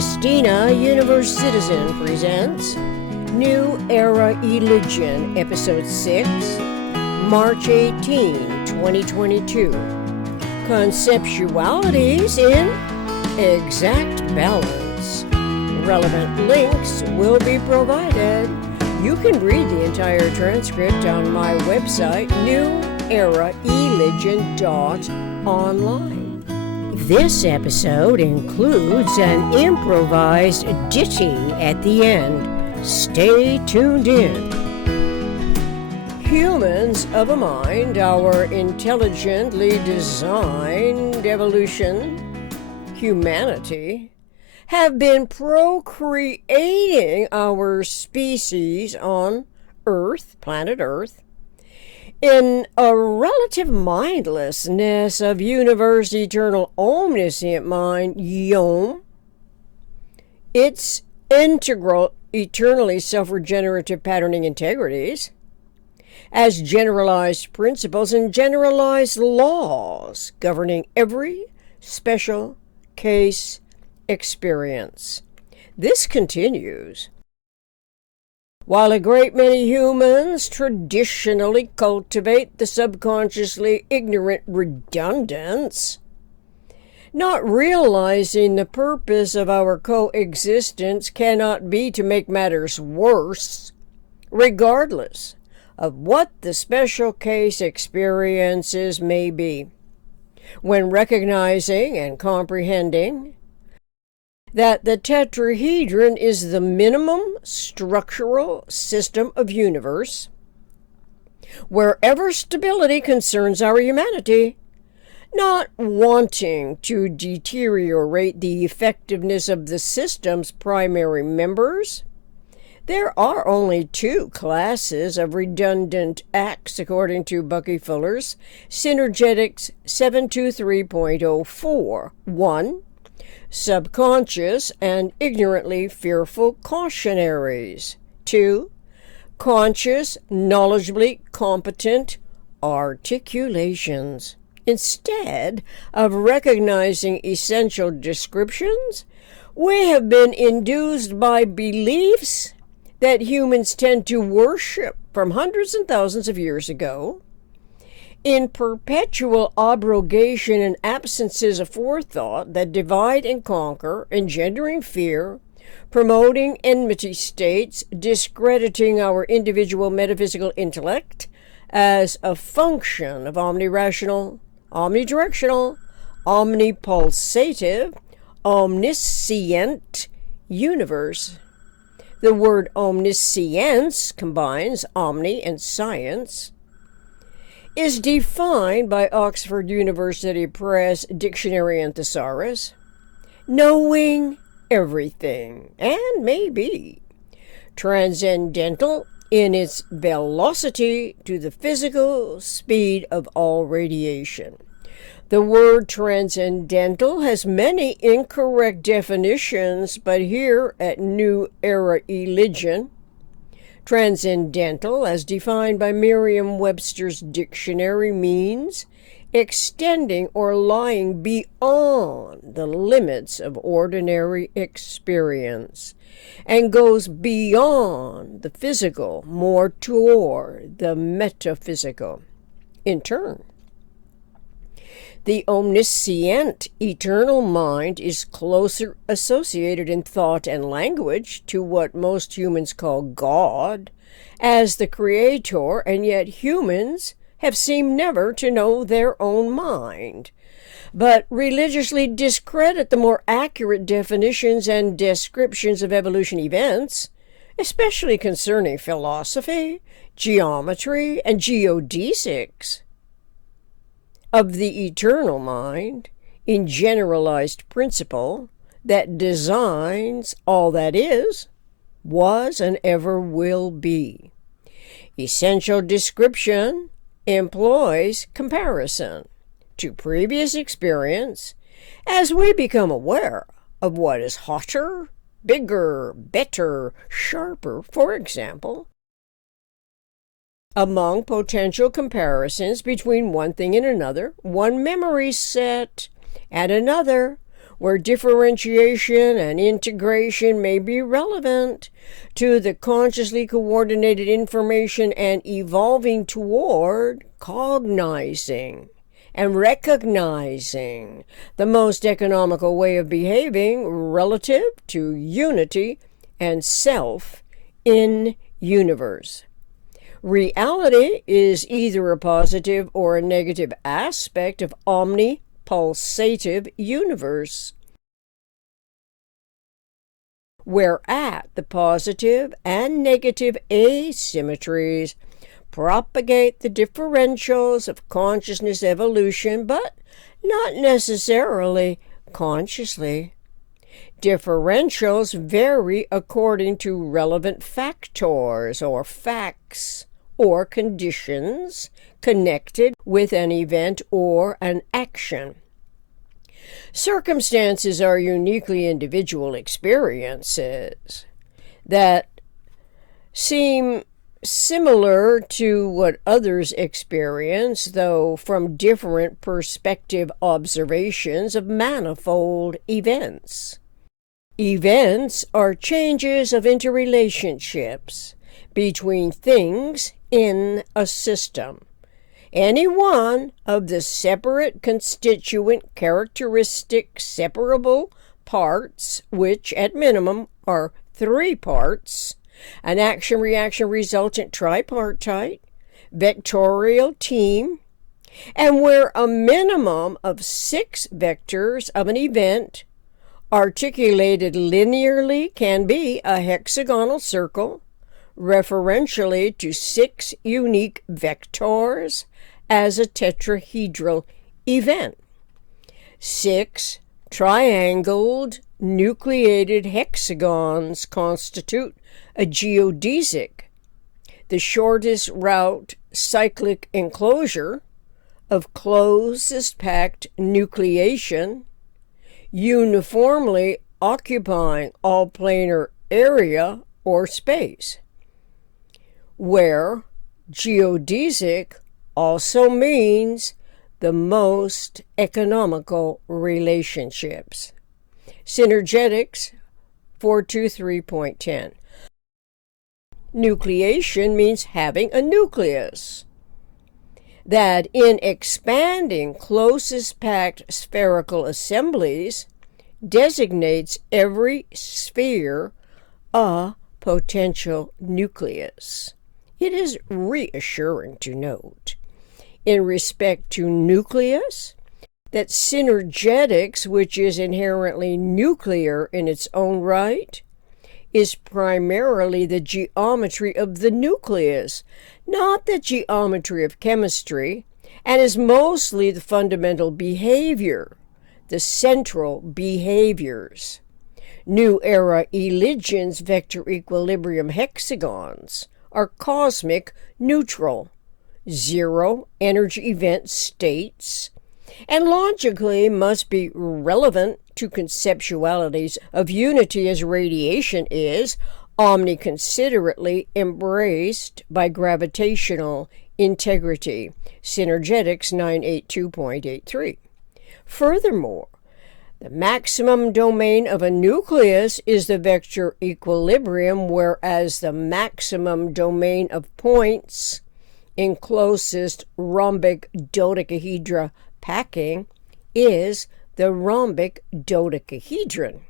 Christina, Universe Citizen, presents New Era Religion, Episode 6, March 18, 2022. Conceptualities in Exact Balance. Relevant links will be provided. You can read the entire transcript on my website, newerareligion.online. This episode includes an improvised ditty at the end. Stay tuned in. Humans of a mind, our intelligently designed evolution, humanity, have been procreating our species on Earth, planet Earth, in a relative mindlessness of Universe Eternal Omniscient Mind, UEOM, its integral, eternally self-regenerative patterning integrities, as generalized principles and generalized laws governing every special case experience. This continues. While a great many humans traditionally cultivate the subconsciously ignorant redundance, not realizing the purpose of our coexistence cannot be to make matters worse, regardless of what the special case experiences may be. When recognizing and comprehending that the tetrahedron is the minimum structural system of universe, wherever stability concerns our humanity, not wanting to deteriorate the effectiveness of the system's primary members, there are only two classes of redundant acts according to Bucky Fuller's Synergetics 723.04. 1. Subconscious and ignorantly fearful cautionaries. 2. Conscious, knowledgeably competent articulations. Instead of recognizing essential descriptions, we have been induced by beliefs that humans tend to worship from hundreds and thousands of years ago, in perpetual abrogation and absences of forethought that divide and conquer, engendering fear, promoting enmity states, discrediting our individual metaphysical intellect as a function of omnirational, omnidirectional, omnipulsative, omniscient universe. The word omniscience combines omni and science, is defined by Oxford University Press Dictionary and Thesaurus, knowing everything, and maybe transcendental in its velocity to the physical speed of all radiation. The word transcendental has many incorrect definitions, but here at New Era Religion, transcendental, as defined by Merriam-Webster's dictionary, means extending or lying beyond the limits of ordinary experience, and goes beyond the physical, more toward the metaphysical. In turn, the omniscient eternal mind is closer associated in thought and language to what most humans call God as the creator, and yet humans have seemed never to know their own mind, but religiously discredit the more accurate definitions and descriptions of evolution events, especially concerning philosophy, geometry, and geodesics, of the eternal mind in generalized principle that designs all that is, was, and ever will be. Essential description employs comparison to previous experience as we become aware of what is hotter, bigger, better, sharper, for example. Among potential comparisons between one thing and another, one memory set and another, where differentiation and integration may be relevant to the consciously coordinated information and evolving toward cognizing and recognizing the most economical way of behaving relative to unity and self in universe. Reality is either a positive or a negative aspect of omnipulsative universe, whereat the positive and negative asymmetries propagate the differentials of consciousness evolution, but not necessarily consciously. Differentials vary according to relevant factors or facts or conditions connected with an event or an action. Circumstances are uniquely individual experiences that seem similar to what others experience, though from different perspective observations of manifold events. Events are changes of interrelationships between things in a system. Any one of the separate constituent characteristic separable parts, which at minimum are 3 parts, an action-reaction resultant tripartite, vectorial team, and where a minimum of 6 vectors of an event articulated linearly can be a hexagonal circle, referentially to 6 unique vectors as a tetrahedral event. 6 triangled nucleated hexagons constitute a geodesic, the shortest route cyclic enclosure of closest packed nucleation, uniformly occupying all planar area or space, where geodesic also means the most economical relationships. Synergetics 423.10. Nucleation means having a nucleus that in expanding closest packed spherical assemblies designates every sphere a potential nucleus. It is reassuring to note, in respect to nucleus, that synergetics, which is inherently nuclear in its own right, is primarily the geometry of the nucleus, not the geometry of chemistry, and is mostly the fundamental behavior, the central behaviors. New era Eligion's vector equilibrium hexagons are cosmic neutral, zero energy event states, and logically must be relevant to conceptualities of unity as radiation is omniconsiderately embraced by gravitational integrity. Synergetics 982.83. Furthermore, the maximum domain of a nucleus is the vector equilibrium, whereas the maximum domain of points in closest rhombic dodecahedra packing is the rhombic dodecahedron.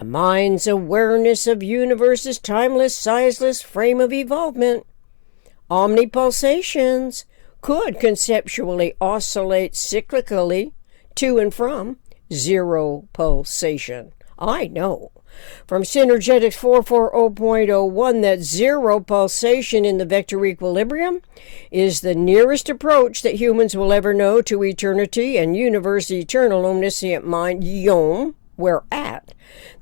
A mind's awareness of universe's timeless, sizeless frame of evolvement, omnipulsations, could conceptually oscillate cyclically to and from zero pulsation. I know from Synergetics 440.01 that zero pulsation in the vector equilibrium is the nearest approach that humans will ever know to eternity and Universe Eternal Omniscient Mind, UEOM, whereat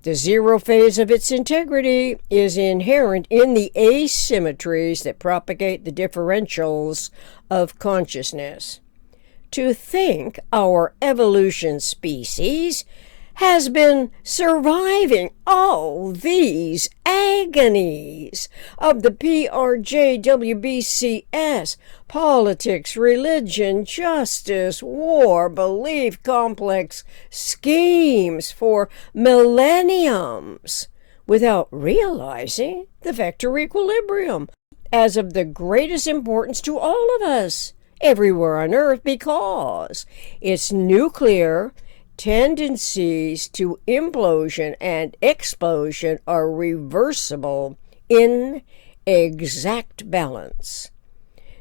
the zero phase of its integrity is inherent in the asymmetries that propagate the differentials of consciousness. To think our evolution species has been surviving all these agonies of the PRJWBCS, politics, religion, justice, war, belief, complex schemes for millenniums, without realizing the vector equilibrium as of the greatest importance to all of us everywhere on Earth, because its nuclear tendencies to implosion and explosion are reversible in exact balance.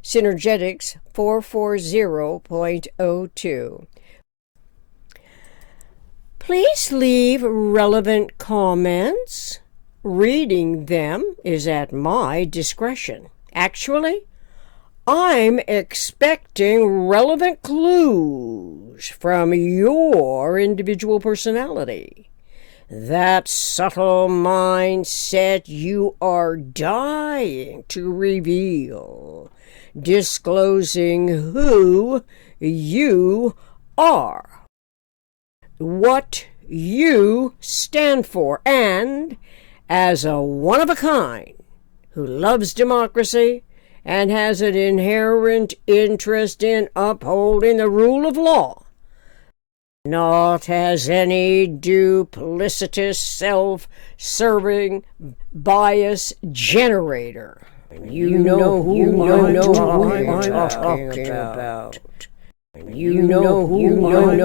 Synergetics 440.02. Please leave relevant comments. Reading them is at my discretion. Actually, I'm expecting relevant clues from your individual personality. That subtle mindset you are dying to reveal, disclosing who you are, what you stand for, and as a one-of-a-kind who loves democracy and has an inherent interest in upholding the rule of law, not as any duplicitous, self-serving bias generator. You know who I'm talking about. You know who I'm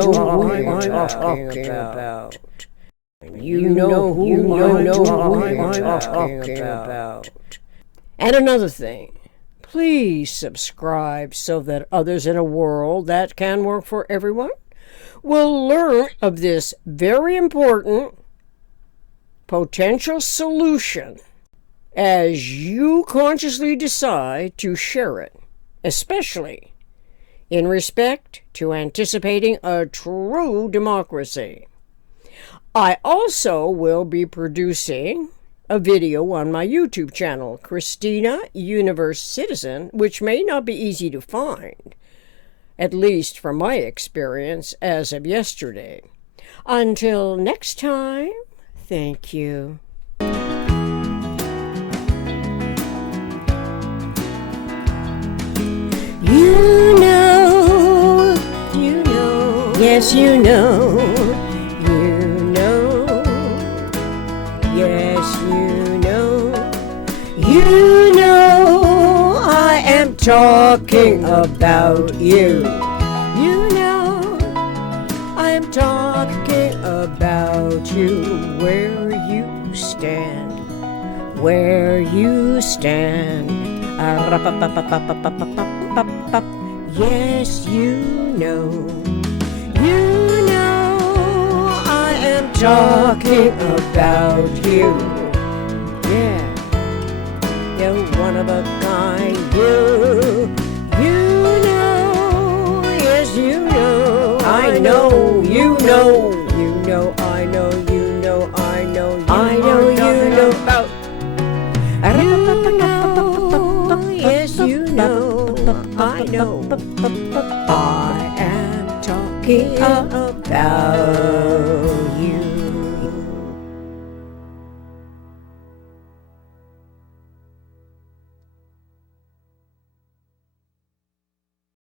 talking about. You know who I'm talking about. And another thing, please subscribe so that others in a world that can work for everyone will learn of this very important potential solution as you consciously decide to share it, especially in respect to anticipating a true democracy. I also will be producing a video on my YouTube channel, Christina Universe Citizen, which may not be easy to find, at least from my experience as of yesterday. Until next time, thank you. You know, yes you know, yes you know, I am talking about you. You know, I am talking about you, where you stand, yes you know, I am talking about you. Yeah, you're one of a kind. You know, yes you know, I know, you know, I know, you know, I know, you know about. Yes you know, I know, I am talking about